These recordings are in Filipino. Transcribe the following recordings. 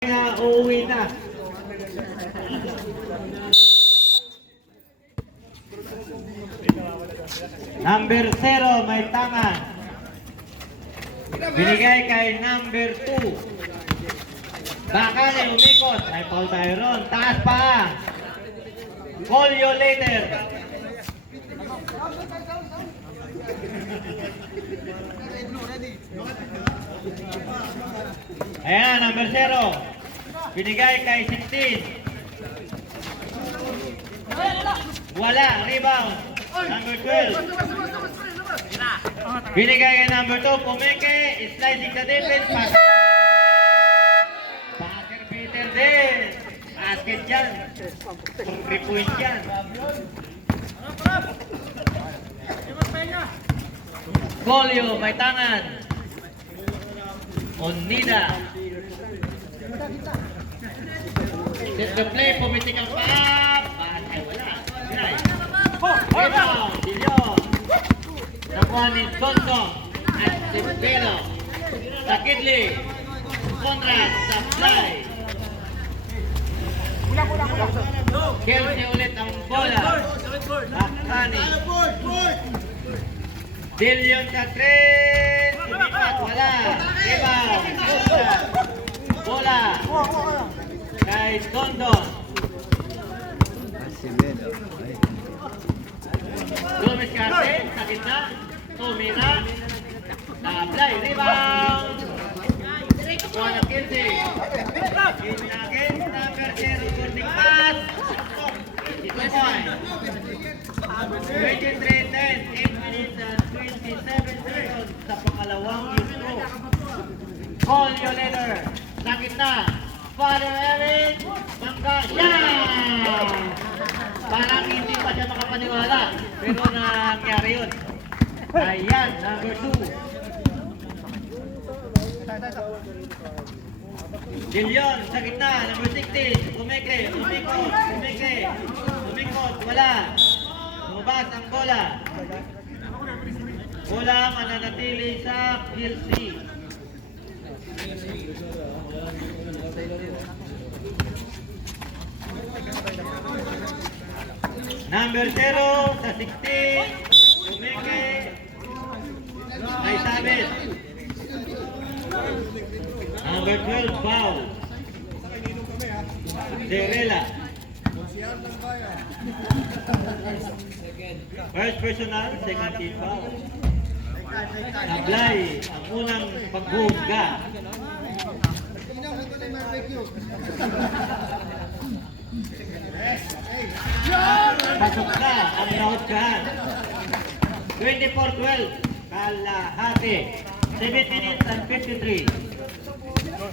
Na uuwi na. Number 0, may tangan. Binigay kay number 2. Baka na umikot. May foul tayo ron. Taas pa. Call you later. Ayan, number 0. Binigay kay 16. Wala, rebound. Number 12. Binigay kay number 2. Pumeke, sliding the defense. Basket Peter din. Basket dyan. 3 points dyan. Colio, may tangan. Onida. Set the play, pumitik ang paa. Ay, wala. Rebound, Dillon. Nakuha ni Tonto. At Sibelo. Sa Kidley. Conrad, sa fly. Kelsey ulit ang bola. Nakani. Dillon sa 3. Sumipat, wala. Rebound. Bola. Kay Dondon. Gomez Carte, sa gitna. Tumira. Na-apply. Rebound. Nakuha na Kelsey. Kinagin. Number 0. Boarding pass. Ito point. 23-10. 8 minutes and 27 seconds sa pangalawang gusto. Call you later. Sa gitna. Father Eric. Mangga. Yan! Parang hindi pa siya makapaniwala. Pero nangyari yun. Ayan, number 2. Dillon sa gitna, number 16. Umeke, umikot, wala. Lumabas ang bola. Bola mananatili sa Kelsey. Number 0 sa 16. Umeke. Ay sabit. Number 12, foul. Derela. First personal, second team foul. Nablay ang unang paghuhusga. Pasok na ang nahusgahan. 24-12. Kalahati. 7 minutes and 53.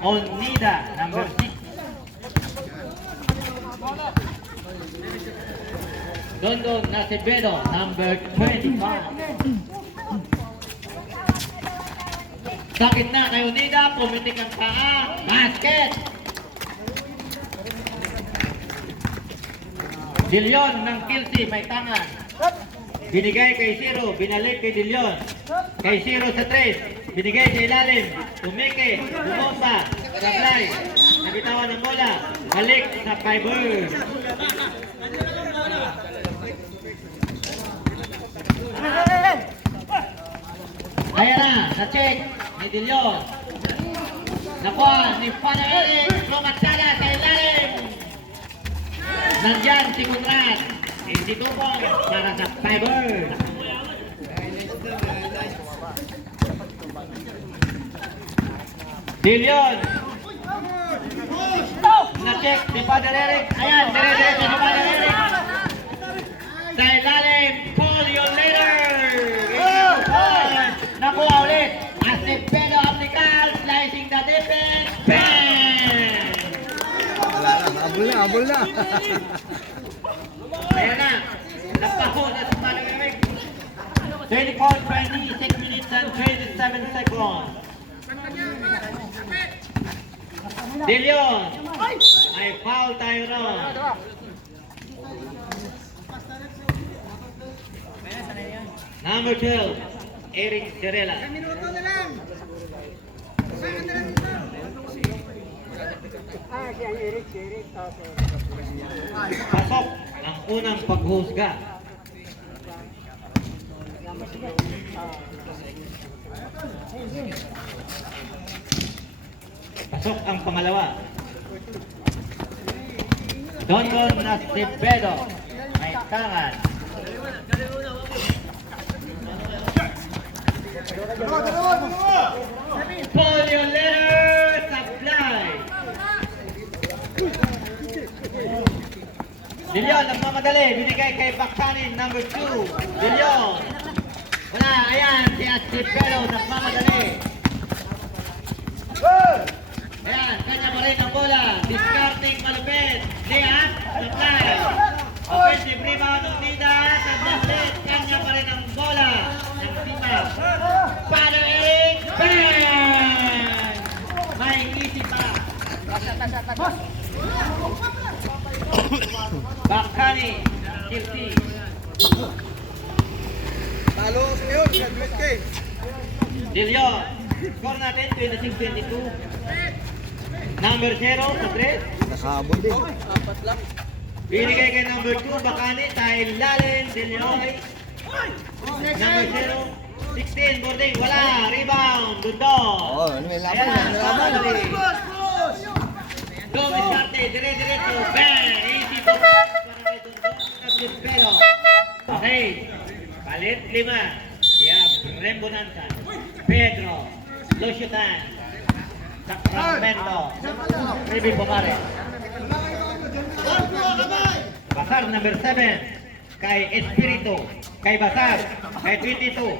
Onida, number 6. Dondon Nacebedo, number 25. Sakit na kay Onida, pumitik ang paa. Basket! Dillon ng Kelsey, may tangan. Binigay kay Zero, binalik kay Dillon. Kay Zero sa 3, binigay sa ilalim. Umeke, bumomba, sablay. Nabitawan ng bola, balik sa fiber. Ayan na, na-check ni Dillon. Nakuha ni Father Eric, lumatsala sa ilalim. Nandyan si Conrad. Hindi ko po para sa fiber. Dillon. Na-check ni Father Eric. Ayan, dire-diretso si Father Eric. Sa ilalim, call you later. Nakuha ulit. Acevedo Abdical, slicing the defense. Bang! Abol na. Ayan na. Nagpaho na si Father Eric. 24-20, 6 minutes and 27 seconds. Dillon. May foul tayo ron. Number 12, Eric Derela. Minuto na lang. Saan na lang ito? Pasok ang unang paghusga. Pasok ang pangalawa. Dondon Nascevedo. May tangan. Polio letter supply. Dilion, nagmamadali. Binigay kay Bakanin, number 2. Dilion. Wala, ayan, si Nascevedo, nagmamadali. Ayan, kanya pa rin ang bola. Discarding malupit. Liat, supply. Offensive rebound ng Nida. Sa basket, kanya pa rin ang bola. Ng Sima. Paano Eric? Bang! May isip pa. Bakani, Kirti. Talo kayo, graduate kayo. Dilion. Score natin, 26-22. Number 0 sa 3. Nakahabol din. Binigay kay number 2, Bakani, dahil Lalen, Dilioy. Number 0, 16, boarding, wala, rebound, Dundon. Oo, ano may laban yan, may laban. Gomez Carte, dire-diretso, bang! Easy po. Para kay Dundon, Nascevedo. Okay, palit 5. Rem Bonanza, Pedro, Luciutan, Sacramento, Ribi Pomare. Basar number 7, kay Espiritu, kay Basar, kay 22,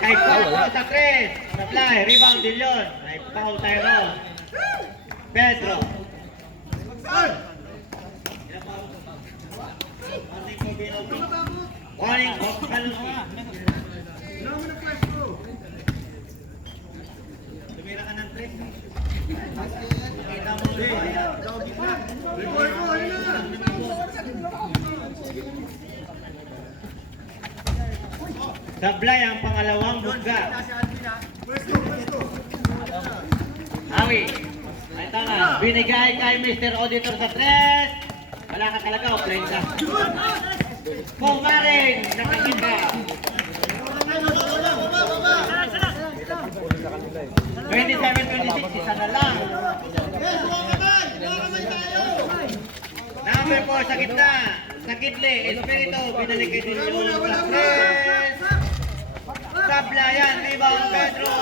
kay Paulo sa 3, supply, rebound Dilion, may Paul Tyrone, Pedro. Warning for penalty. Tumira ka ng 3. Makita mo Sablay ang pangalawang husga. Awi. Ay tanga. Binigay kay Mr. Auditor sa 3. Wala ka talaga o plain ka. Pumaring. Nakikita. 27-26. Isa na lang. Number 4 sa gitna. Sa gitli. Espiritu. Binalik kay Dilion sa 3. Sablayan, rebound Pedro.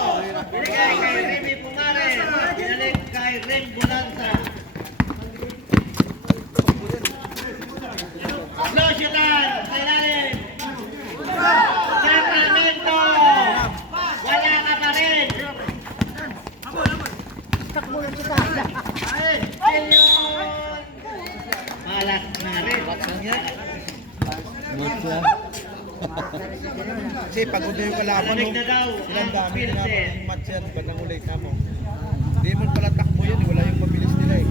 Binigay kay Remy Pumares. Binalik kay Rem Bonanza. Luciutan, sa ilalim. Sacramento. Wala ka pa rin. Dilion. Malas na rin. Kasi pagod na yung kalaban Lamig mo. na daw Ilang ang dami na Pilsen. yung match yan, bandang ulit na mo. Hindi mo pala takbo yun, wala yung mabilis nila eh.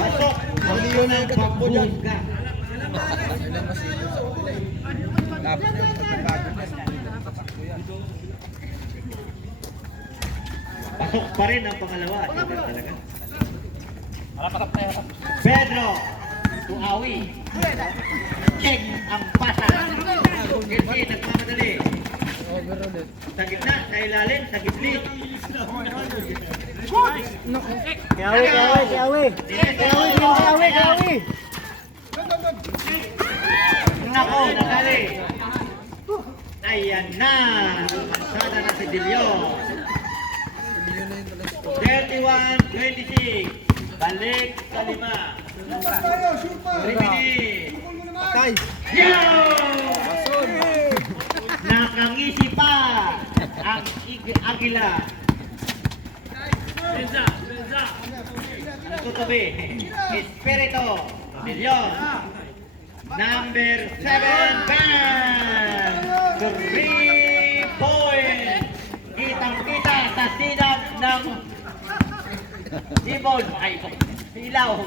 Pasok. Hindi yun ang takbo dyan. Husga. Ilang masito sa ulit eh. Tapos yung pagkakagod na, takbo yan. Pasok pa rin ang pangalawa. Ito talaga. Pedro Tuawi. Check ang pasa. Kirti nagmamadali. Sa gitna, sa ilalim, sa gitli. Kiawi. Nako, nadali. Ayan na. Mansada na si Dilion. 31-26. Balik sa 5. 3 minutes. Patay! Yo! Nakangisi pa ang Agila. Ang tutubi. Espiritu. Dilion. Number 7. Bang! 3 points. Kitang-kita sa sinag ng Ibon. Ay, ilaw.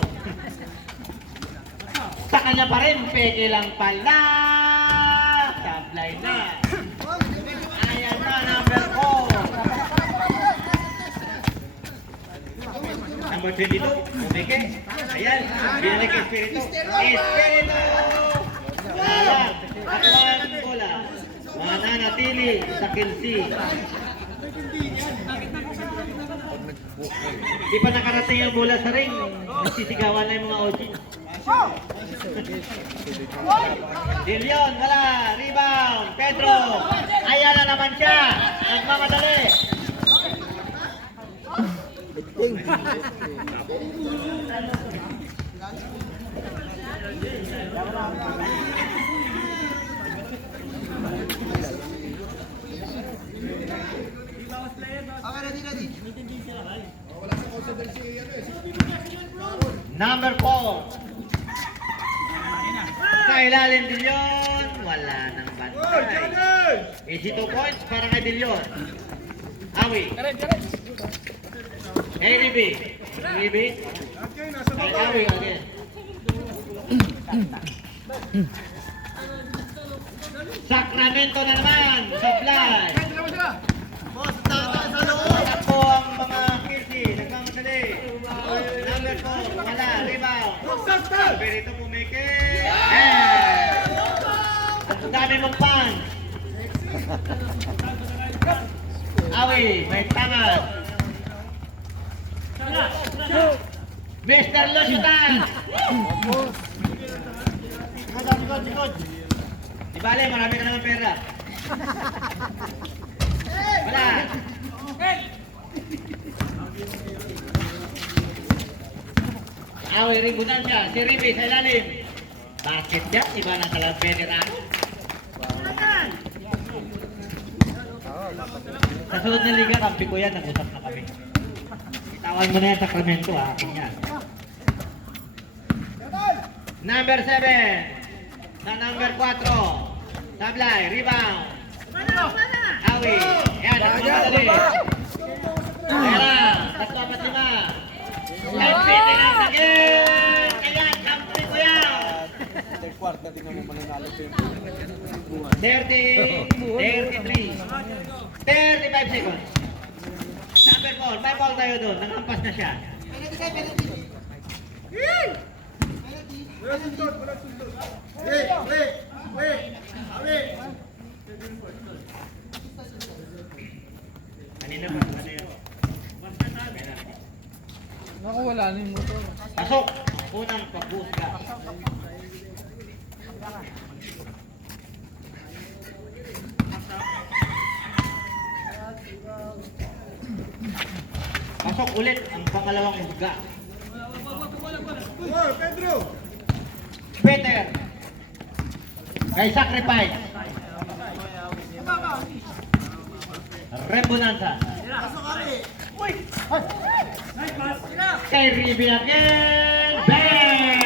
Sa kanya pa rin, peke lang pala. Sablay na. Ayan na, number 4. 22, Umeke. Ayan, binalik kay Espiritu. Espiritu! Wala. Kakuan bola. Mananatili sa Kilsi. Di pa nakarating yung bola sa ring. Nagsisigawan na yung mga OG. Dilion, wala. Rebound. Pedro. Ayan na naman siya. Nagmamadali. Number 4. Sa ilalim Dilion, wala nang bantay. Easy 2 points para kay Dilion. Awi. ADB. ADB. Ay, Awi again. Sacramento na naman. Supply. Takbo ang mga Kirsi. Nagmamadali. Number 4. Wala. Rebound. Perito pumike. Ang dami mong pan. Awi. May tangan. Mr. Lositan. Di bale, marami ka naman pera. Wala. Awi, ribunan siya. Si Ribi sa ilalim. Bakit yan? Iba ng kalang veterano. Sa sunod na liga, kampi ko yan. Nag-usap na kami. Itawan mo na yan, Sacramento. Akin yan. Number 7. Sa number 4. Sablay, rebound. Awi. Yan, nagmamadali. Ayan, tatlo pa sila. Kampitin ang sakit. Ayan, kampi ko yan. Third quarter, tingnan mo mananalo pa yung 30, 33, 35 seconds. Number 4, may ball tayo doon. Nakampas na siya. Kanina pa, kanina. Naku, wala na yung motor. Pasok! Unang pagbuska. Pasok ulit ang pangalawang husga. Pedro! Peter. Kay Sacrifice. Rebonanza. Kay Ribi again. Bang!